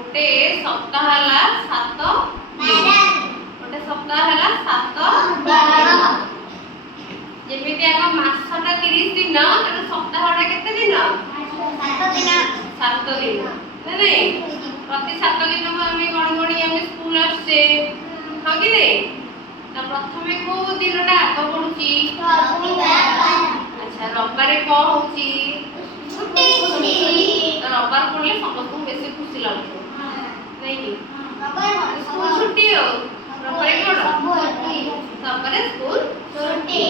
गोटे सप्ताह हला 7 दिन गोटे सप्ताह हला 7 दिन जेमिति आम मासटा 30 दिन तेणु सप्ताहटा केते दिन 7 दिन नहीं प्रति 7 दिन को आम गणी गणी आम स्कूल आसचे हाँ कि नहीं तो प्रथमे को दिनटा आग पड़ुची अच्छा रविवार कौन होची छुट्टी तो रविवार पड़ले समस्त बेसी खुशी लगतो नहीं कि स्कूल छुट्टी हो रविवार कोन रविवार स्कूल छुट्टी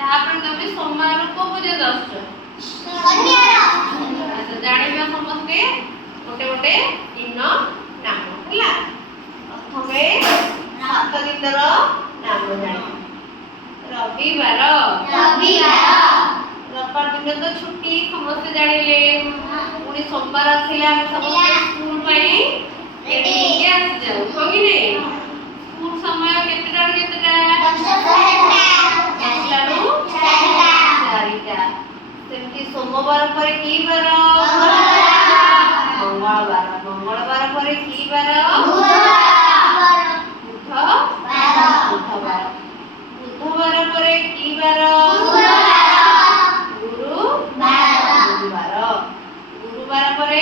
तापर तमे सोमवार को पूजा दसछ शनिवार अच्छा जानिबा समस्ते गोटे गोटे दिन नाम हला प्रथमे 7 दिनर नाम जानि रविवार रविवार दिन तो छुट्टी समस्त जानिले पुणी सोमवार आसिले हम समस्त स्कूल पाई रेडी होके आस जाऊ हो कि नहीं स्कूल समय केतेटा केतेटा 10टा नु 4टा सेमती सोमवार पर की बार मंगलवार पर की बार बुधवार पर की बार गुरुवार पर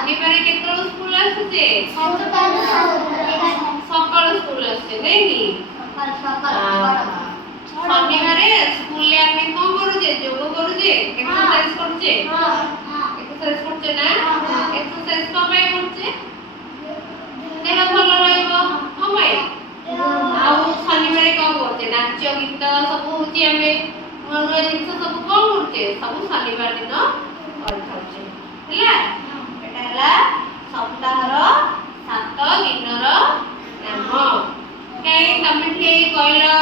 शनिवार केतल स्कूल आसुचे सकाळ स्कूल आसुचे नहीं नी शनिवार स्कूल ले आमे कोन करूचे योग करूचे एक्सरसाइज करूचे ना एक्सरसाइज को पाई करूचे देह भल रहइबो हम भाई आउ शनिवार कोन करते नाच गीत सब होची आमे नुआ जिंस सब कोन करते सब शनिवार दिन कर खाउचे हला एटा हला सप्ताहर 7 दिनर नाम काई तमे ठे कहलो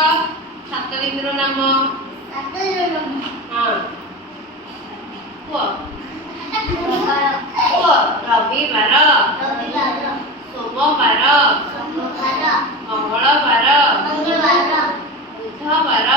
7 दिनर नाम हां रविवार सोमवार मंगलवार बुधवार